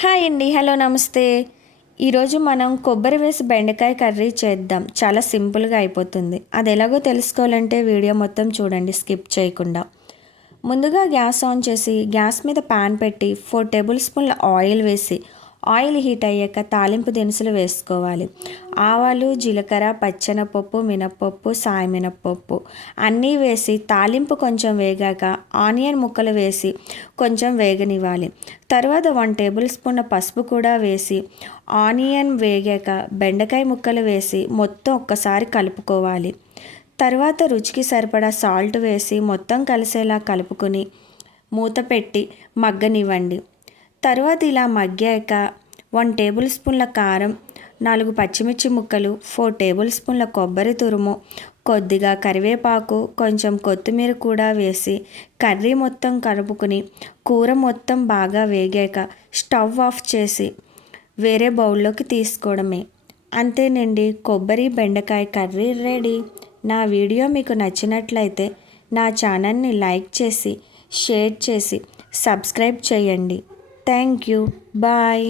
Hi అండి, hello నమస్తే. ఈరోజు మనం కొబ్బరి వేసి బెండకాయ కర్రీ చేద్దాం. చాలా సింపుల్గా అయిపోతుంది. అది ఎలాగో తెలుసుకోవాలంటే వీడియో మొత్తం చూడండి, స్కిప్ చేయకుండా. ముందుగా గ్యాస్ ఆన్ చేసి గ్యాస్ మీద ప్యాన్ పెట్టి 4 టేబుల్ స్పూన్ల ఆయిల్ వేసి ఆయిల్ హీట్ అయ్యాక తాలింపు దినుసులు వేసుకోవాలి. ఆవాలు, జీలకర్ర, పచ్చెనపప్పు, మినప్పప్పు, సాయి మినప్పప్పు అన్నీ వేసి తాలింపు కొంచెం వేగాక ఆనియన్ ముక్కలు వేసి కొంచెం వేగనివ్వాలి. తర్వాత 1 టేబుల్ స్పూన్ పసుపు కూడా వేసి ఆనియన్ వేగాక బెండకాయ ముక్కలు వేసి మొత్తం ఒక్కసారి కలుపుకోవాలి. తర్వాత రుచికి సరిపడా సాల్ట్ వేసి మొత్తం కలిసేలా కలుపుకొని మూత పెట్టి మగ్గనివ్వండి. తర్వాత ఇలా మగ్గాక 1 టేబుల్ స్పూన్ల కారం, 4 పచ్చిమిర్చి ముక్కలు, 4 టేబుల్ స్పూన్ల కొబ్బరి తురుము, కొద్దిగా కరివేపాకు, కొంచెం కొత్తిమీర కూడా వేసి కర్రీ మొత్తం కలుపుకుని కూర మొత్తం బాగా వేగాక స్టవ్ ఆఫ్ చేసి వేరే బౌల్లోకి తీసుకోవడమే. అంతేనండి, కొబ్బరి బెండకాయ కర్రీ రెడీ. నా వీడియో మీకు నచ్చినట్లయితే నా ఛానల్ని లైక్ చేసి షేర్ చేసి సబ్స్క్రైబ్ చేయండి. Thank you. బాయ్.